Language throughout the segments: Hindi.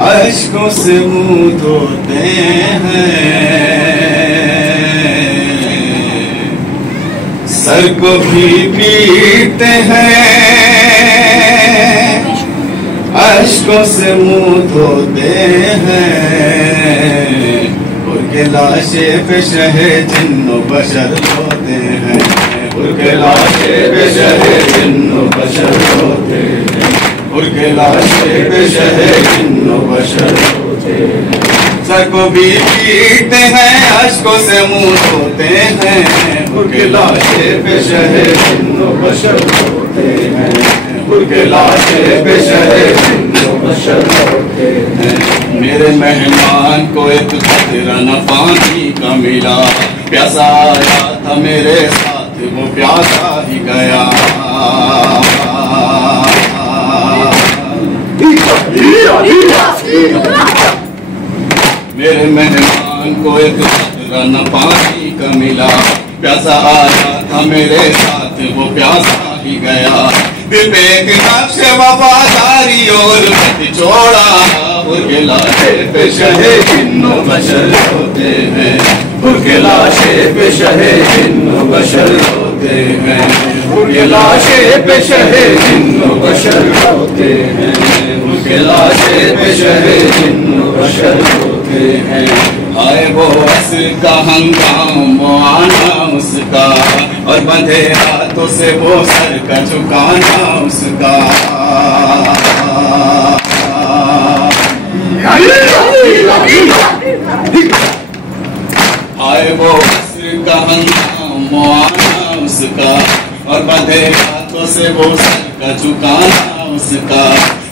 अश्कों से मुंह धोते हैं, सर को भी पीटते हैं, अश्कों से मुंह धोते हैं, उनके लाशे पे शहे जिन्नो बशर होते हैं, उनके लाशे पे शहे जिन्नो बशर होते हैं, उनके लाशे पे शहे जिन्नो बशर होते हैं, सर को भी पीटते हैं, अश्कों से मुंह धोते हैं, उनके लाशे पे शहे जिन्नो बशर होते हैं, उनके लाशे पे शहे जिन्नो बशर होते हैं। मेरे मेहमान को एक खतरा न पानी का मिला, प्यासा आया था मेरे साथ वो प्यासा ही गया, मेरे मेहमान को एक खतरा न पानी का मिला, प्यासा आया था मेरे साथ वो प्यासा ही गया, दिल पे एक नक्श वफादारी और मत छोड़ा, उनके लाशे पे शहे जिन्नो बशर होते हैं, उनके लाशे पे शहे जिन्नो बशर होते हैं, उनके लाशे पे शहे जिन्नो बशर होते हैं, उनके लाशे पे शहे जिन्नो बशर होते हैं। आए वो असर का हंगाम वो आना उसका, और बंधे हाथों से वो सर का झुकाना उसका, आए वो असर का हंगाम वो आना उसका, और बंधे हाथों से वो सर का झुकाना उसका,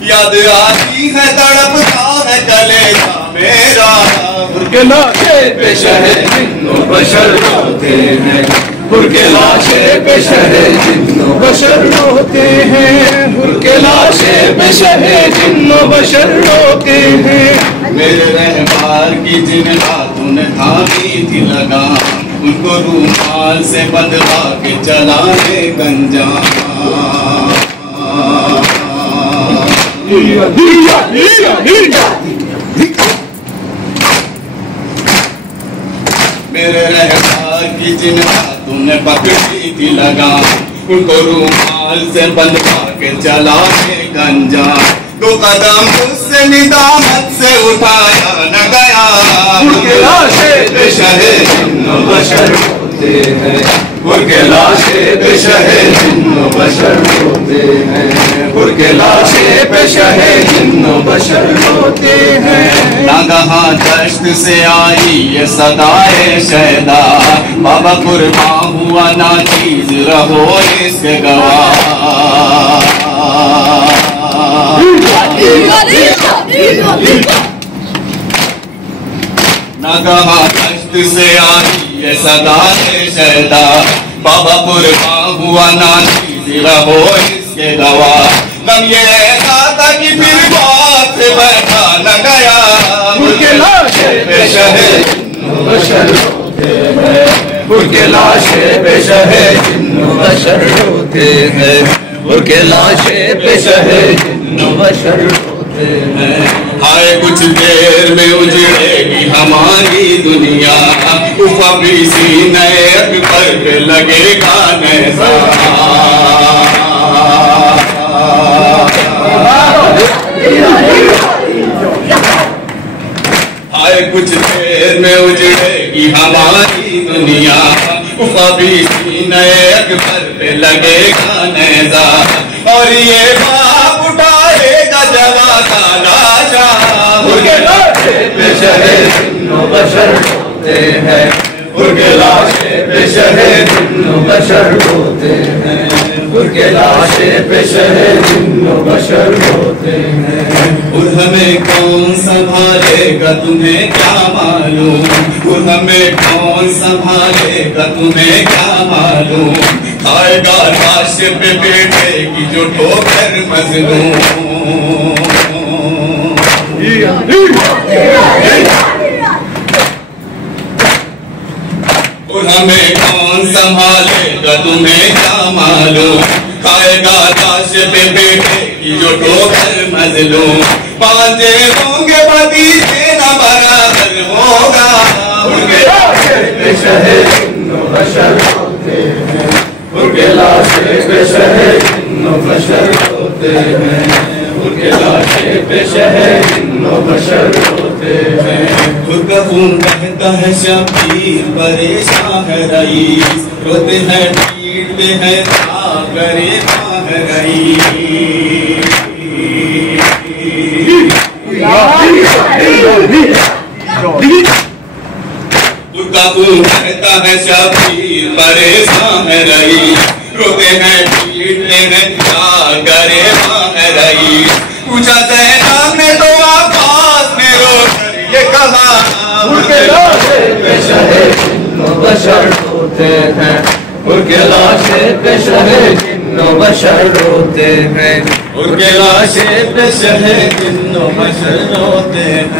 याद आती है तड़पता है कलेजा मेरा, उनके लाशे पे शहे जिन्नो बशर होते हैं, उनके लाशे पे शहे जिन्नो बशर होते हैं, उनके लाशे पे शहे जिन्नो बशर होते हैं। मेरे रहबार की जिन हाथों ने थामी थी लगा, उनको रूमाल से बंधवा के चलाने गंजा, मेरे रहबार की जिन हाथों ने पकड़ी थी लगा, उनको रूमाल से बंधवा के चलाने गंजा, दो कदम उससे निदामत से उठाया न गया, उनके लाशे पे शहे जिन्नो बशर होते हैं, उनके लाशे पे शहे जिन्नो बशर होते हैं, उनके लाशे पे शहे जिन्नो बशर होते हैं। नागहा दश्त से आई ये सदाए शहदा, बाबा कुर्बान हुआ ना चीज रहो इसके गवाह, नागहा दश्त से आई ये सदाए शहदा, बाबा कुर्बान हुआ ना चीज रहो इसके गवाह, गम ये ऐसा था कि फिर बात से बैठा न गया, उनके लाशे पे शहे जिन्नो बशर होते हैं, उनके लाशे पे शहे जिन्नो बशर होते हैं, उनके लाशे पे शहे जिन्नो बशर होते हैं। हाय कुछ देर में उजड़ेगी हमारी दुनिया, अभी सीने अकबर पे लगेगा नैसा, हाय कुछ देर में उजड़ेगी हमारी दुनिया, अभी सीने अकबर पे लगेगा नैजा, और ये बाप उठाएगा जवा का लाशा, उनके लाशे पे शहे जिन्नो बशर होते हैं, उनके लाशे पे शहे जिन्नो बशर होते हैं, उनके लाशे पे शहे जिन्नो बशर होते हैं। और हमें कौन संभालेगा तुम्हें क्या मालूम, और हमें कौन संभालेगा तुम्हें क्या मालूम, आएगा लाश पे बेटे की जो ठोकर मजलूम, और हमें कौन संभालेगा तुम्हें क्या मालूम, खाएगा लाश पे बेटे की जो ठोकर मजलूम, बांधे होंगे भतीजे न बराबर होगा। उनके लाशे पे शहे जिन्नो बशर होते हैं, उनके लाशे पे शहे जिन्नो बशर होते हैं, उनके लाशे पे शहे जिन्नो बशर होते हैं। खुद का खून बहता है शब्बीर, परेशान है रईस, रोते हैं पीटते हैं क्या करे रईस। उसका खून बहता है शब्बीर, परेशान है रईस, रोते हैं पीटते हैं क्या करे रईस। पूछा ज़ैनब ने तो आवाज़ में रोकर ये कहा, उनके लाशे पे शहे जिन्नो बशर होते हैं, उनके लाशे पे शहे जिन्नो बशर होते हैं, उनके लाशे पे शहे जिन्नो बशर होते हैं।